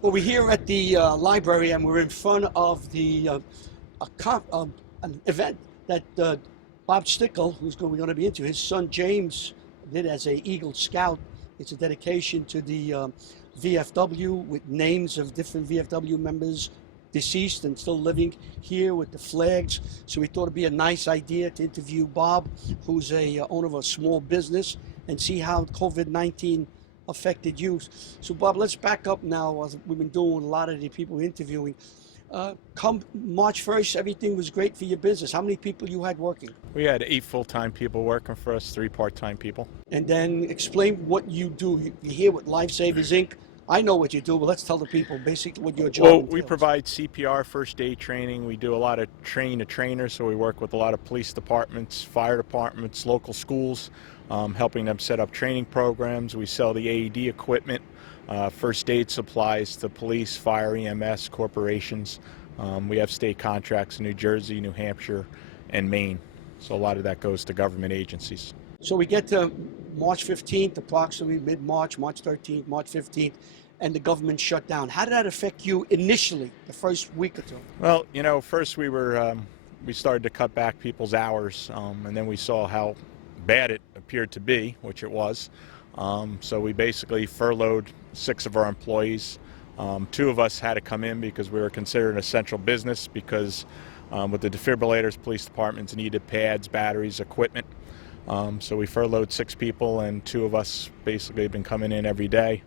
Well, we're here at the library, and we're in front of the an event that Bob Stickel, we're going to be into, his son James did as a Eagle Scout. It's a dedication to the VFW with names of different VFW members, deceased and still living, here with the flags. So we thought it'd be a nice idea to interview Bob, who's a owner of a small business, and see how COVID-19 affected you. So Bob, let's back up now. We've been doing a lot of the people interviewing. Come March 1st, everything was great for your business. How many people you had working? We had 8 full-time people working for us, 3 part-time people. And then explain what you do. You're here with Lifesavers Inc. I know what you do, but let's tell the people basically what your job Well, entails. we provide CPR, first aid training. We do a lot of train-to-trainer, so we work with a lot of police departments, fire departments, local schools, helping them set up training programs. We sell the AED equipment, first aid supplies to police, fire, EMS, corporations. We have state contracts in New Jersey, New Hampshire, and Maine. So a lot of that goes to government agencies. So we get to March 15th, approximately mid-March, March 13th, March 15th, and the government shut down. How did that affect you initially, the first week or two? Well, first we started to cut back people's hours, and then we saw how bad it appeared to be, which it was. So we basically furloughed 6 of our employees. 2 of us had to come in because we were considered an essential business because with the defibrillators, police departments needed pads, batteries, equipment. So we furloughed 6 people, and 2 of us basically have been coming in every day,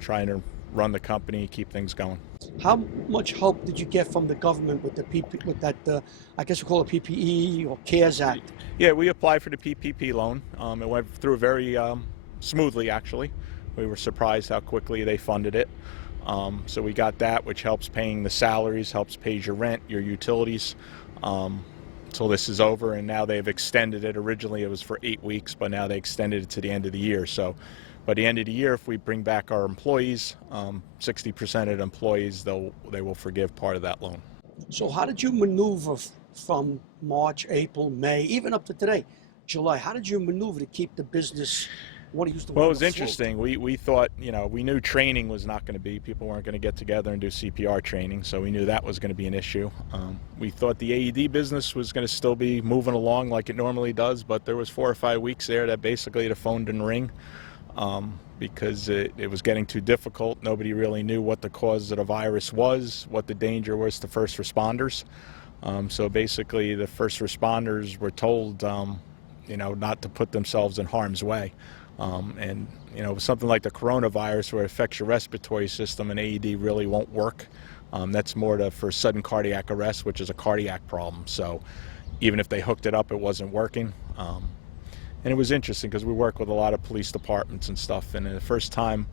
trying to run the company, keep things going. How much help did you get from the government with the I guess we call it PPE or CARES Act? Yeah, we applied for the PPP loan. It went through very smoothly, actually. We were surprised how quickly they funded it. So we got that, which helps paying the salaries, helps pay your rent, your utilities. So this is over, and now they've extended it. Originally it was for 8 weeks, but now they extended it to the end of the year. So by the end of the year, if we bring back our employees, 60% of the employees, they will forgive part of that loan. So how did you maneuver from March, April, May, even up to today, July? How did you maneuver to keep the business? What do you used to? Well, it was interesting. We thought, we knew training was not going to be. People weren't going to get together and do CPR training, so we knew that was going to be an issue. We thought the AED business was going to still be moving along like it normally does, but there was 4 or 5 weeks there that basically the phone didn't ring because it was getting too difficult. Nobody really knew what the cause of the virus was, what the danger was to first responders. So basically the first responders were told, not to put themselves in harm's way. And something like the coronavirus where it affects your respiratory system, and AED really won't work. That's more for sudden cardiac arrest, which is a cardiac problem. So even if they hooked it up, it wasn't working. And it was interesting because we work with a lot of police departments and stuff. And the first time,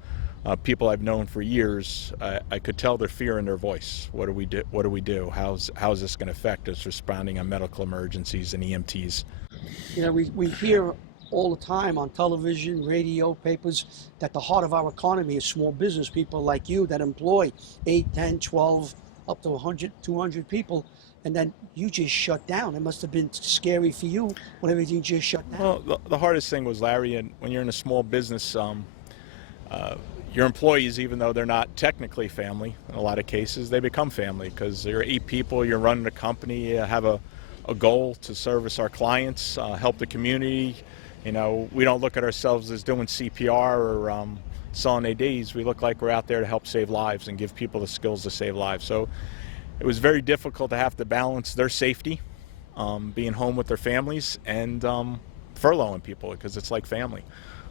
people I've known for years, I could tell their fear in their voice. What do we do? What do we do? How's this going to affect us responding on medical emergencies and EMTs? We hear all the time on television, radio, papers, that the heart of our economy is small business people like you that employ 8, 10, 12, up to 100, 200 people. And then you just shut down. It must have been scary for you when everything just shut down. Well, the hardest thing was, Larry, and when you're in a small business, your employees, even though they're not technically family, in a lot of cases, they become family because you're 8 people, you're running a company, you have a goal to service our clients, help the community. We don't look at ourselves as doing CPR or selling AEDs. We look like we're out there to help save lives and give people the skills to save lives. So it was very difficult to have to balance their safety, being home with their families, and furloughing people because it's like family.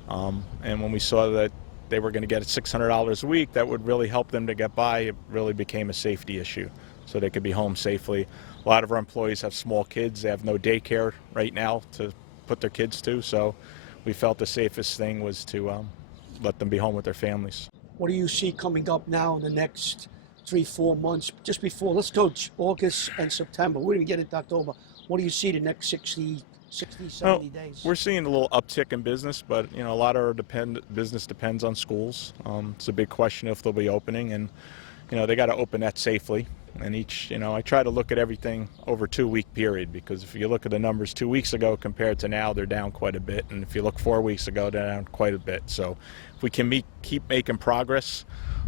And when we saw that they were going to get $600 a week, that would really help them to get by. It really became a safety issue so they could be home safely. A lot of our employees have small kids. They have no daycare right now to put their kids to, so we felt the safest thing was to let them be home with their families. What do you see coming up now in the next 3-4 months? Just before, let's go August and September. We're going to get into October. What do you see the next 60, 70 days? We're seeing a little uptick in business, but a lot of our business depends on schools. It's a big question if they'll be opening, and they got to open that safely. And I try to look at everything over a 2-week period, because if you look at the numbers 2 weeks ago compared to now, they're down quite a bit. And if you look 4 weeks ago, they're down quite a bit. So if we can keep making progress,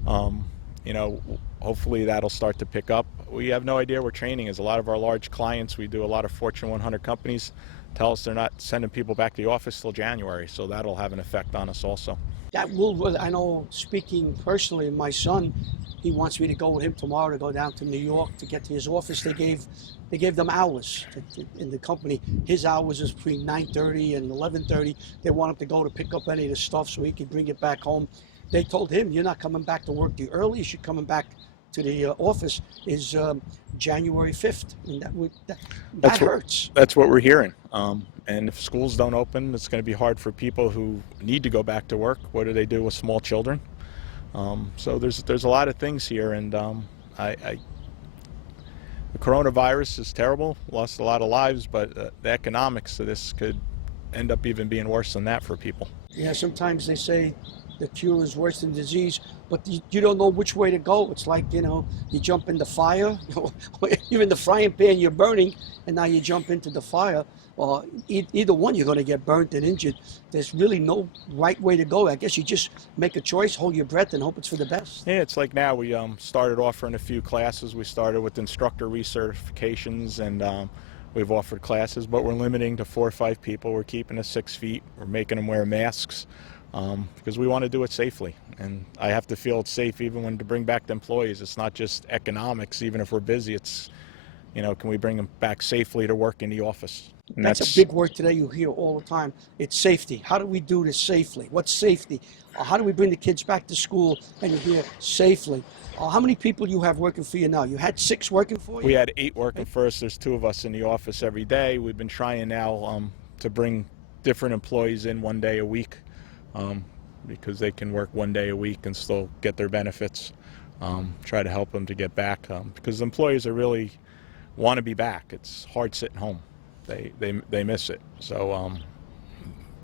You know, hopefully that'll start to pick up. We have no idea where training is. A lot of our large clients, we do a lot of Fortune 100 companies, tell us they're not sending people back to the office till January, so that'll have an effect on us also. That will, I know, speaking personally, my son, he wants me to go with him tomorrow to go down to New York to get to his office. They gave them hours in the company. His hours is between 9:30 and 11:30. They want him to go to pick up any of the stuff so he can bring it back home. They told him, you're not coming back to work. The earliest you're coming back to the office is January 5th. And that hurts. That's what we're hearing. And if schools don't open, it's going to be hard for people who need to go back to work. What do they do with small children? So there's a lot of things here, and the coronavirus is terrible, lost a lot of lives, but the economics of this could end up even being worse than that for people. Yeah, sometimes they say the cure is worse than disease, but you don't know which way to go. It's like, you know, you jump in the fire, you're in the frying pan, you're burning, and now you jump into the fire. Well, either one, you're going to get burnt and injured. There's really no right way to go. I guess you just make a choice, hold your breath, and hope it's for the best. Yeah, it's like now we started offering a few classes. We started with instructor recertifications, and we've offered classes, but we're limiting to 4 or 5 people. We're keeping to 6 feet. We're making them wear masks because we want to do it safely. And I have to feel it's safe even when to bring back the employees. It's not just economics. Even if we're busy, it's, you know, can we bring them back safely to work in the office? And that's a big word today you hear all the time. It's safety. How do we do this safely? What's safety? How do we bring the kids back to school and you're here safely? How many people you have working for you now? You had 6 working for you? We had 8 working for us. There's 2 of us in the office every day. We've been trying now to bring different employees in 1 day a week because they can work 1 day a week and still get their benefits. Try to help them to get back because employees are really want to be back. It's hard sitting home. They miss it. So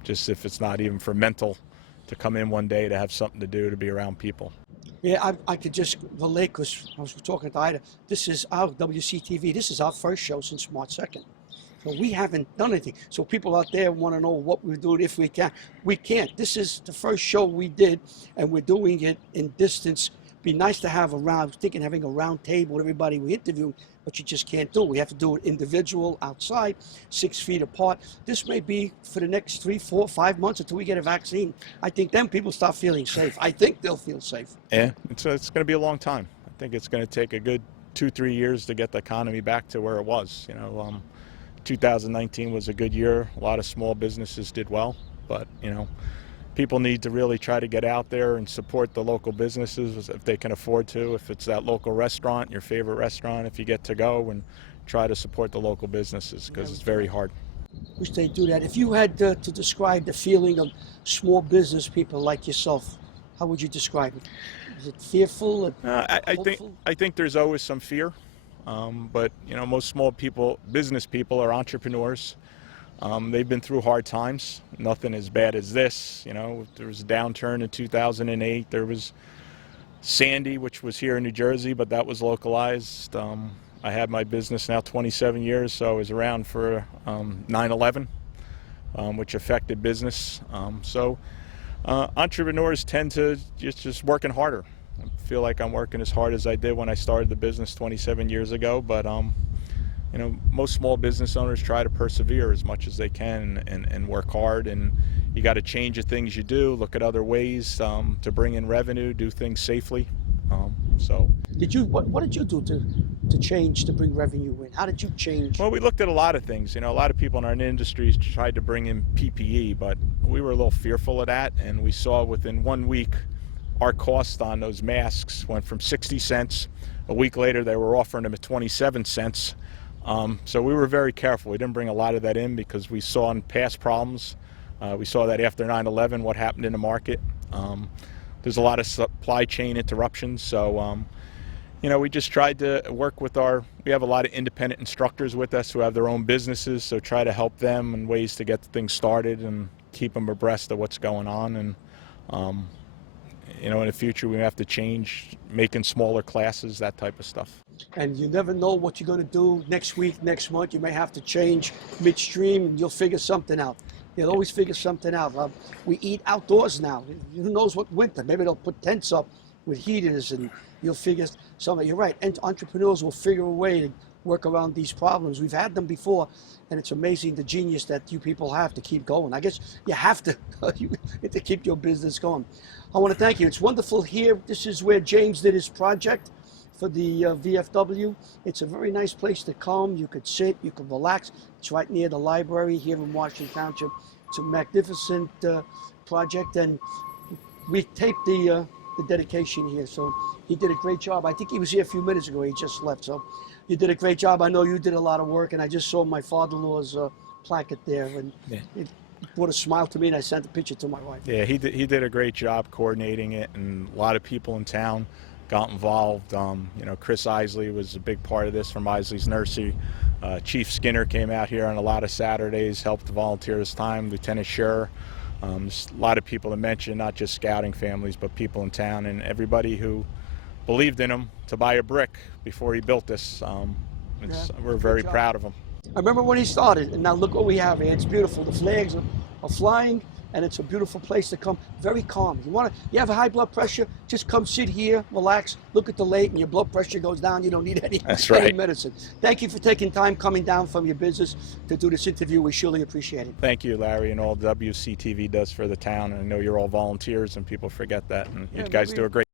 just if it's not even for mental, to come in 1 day to have something to do, to be around people. Yeah, I could just relate because I was talking to Ida. This is our WCTV. This is our first show since March 2nd. So we haven't done anything. So people out there want to know what we're doing if we can. We can't. This is the first show we did, and we're doing it in distance. Be nice to have thinking having a round table with everybody we interview, but you just can't do it. We have to do it individual, outside, 6 feet apart. This may be for the next 3, 4, 5 months until we get a vaccine. I think then people start feeling safe. I think they'll feel safe. Yeah, it's going to be a long time. I think it's going to take a good 2-3 years to get the economy back to where it was. You know, 2019 was a good year. A lot of small businesses did well, but you know, people need to really try to get out there and support the local businesses if they can afford to. If it's that local restaurant, your favorite restaurant, if you get to go, and try to support the local businesses because it's very hard. Wish they do that. If you had to describe the feeling of small business people like yourself, how would you describe it? Is it fearful? I think there's always some fear, but you know, most small business people are entrepreneurs. They've been through hard times. Nothing as bad as this. You know, there was a downturn in 2008. There was Sandy, which was here in New Jersey, but that was localized. I had my business now 27 years, so I was around for 9/11, which affected business. So entrepreneurs tend to just working harder. I feel like I'm working as hard as I did when I started the business 27 years ago, but you know, most small business owners try to persevere as much as they can and work hard, and you got to change the things you do, look at other ways to bring in revenue, do things safely. So what did you do to change, to bring revenue in? How did you change? Well, we looked at a lot of things. You know, a lot of people in our industries tried to bring in PPE, but we were a little fearful of that, and we saw within 1 week our cost on those masks went from 60 cents. A week later they were offering them at 27 cents. So we were very careful. We didn't bring a lot of that in because we saw in past problems. We saw that after 9/11, what happened in the market. There's a lot of supply chain interruptions. So, you know, we just tried to work with we have a lot of independent instructors with us who have their own businesses. So try to help them in ways to get things started and keep them abreast of what's going on. And, you know, in the future, we have to change, making smaller classes, that type of stuff. And you never know what you're going to do next week, next month. You may have to change midstream, and you'll figure something out. You'll always figure something out. We eat outdoors now. Who knows what winter? Maybe they'll put tents up with heaters, and you'll figure something. You're right, and entrepreneurs will figure a way to work around these problems. We've had them before, and it's amazing the genius that you people have to keep going. I guess you have to, to keep your business going. I want to thank you. It's wonderful here. This is where James did his project for the VFW. It's a very nice place to come. You could sit, you could relax. It's right near the library here in Washington Township. It's a magnificent project, and we taped the dedication here. So he did a great job. I think he was here a few minutes ago. He just left. So you did a great job. I know you did a lot of work, and I just saw my father-in-law's placket there, and it brought a smile to me, and I sent a picture to my wife. Yeah, he did a great job coordinating it, and a lot of people in town got involved. You know, Chris Isley was a big part of this from Isley's Nursery. Chief Skinner came out here on a lot of Saturdays, helped volunteer his time. Lieutenant Scherer. There's a lot of people to mention, not just scouting families, but people in town, and everybody who believed in him to buy a brick before he built this. We're very proud of him. I remember when he started, and now look what we have here. It's beautiful. The flags are flying, and it's a beautiful place to come. Very calm. You have a high blood pressure, just come sit here, relax, look at the lake, and your blood pressure goes down. You don't need any medicine. Thank you for taking time coming down from your business to do this interview. We surely appreciate it. Thank you, Larry, and all WCTV does for the town. And I know you're all volunteers, and people forget that, and you guys do a great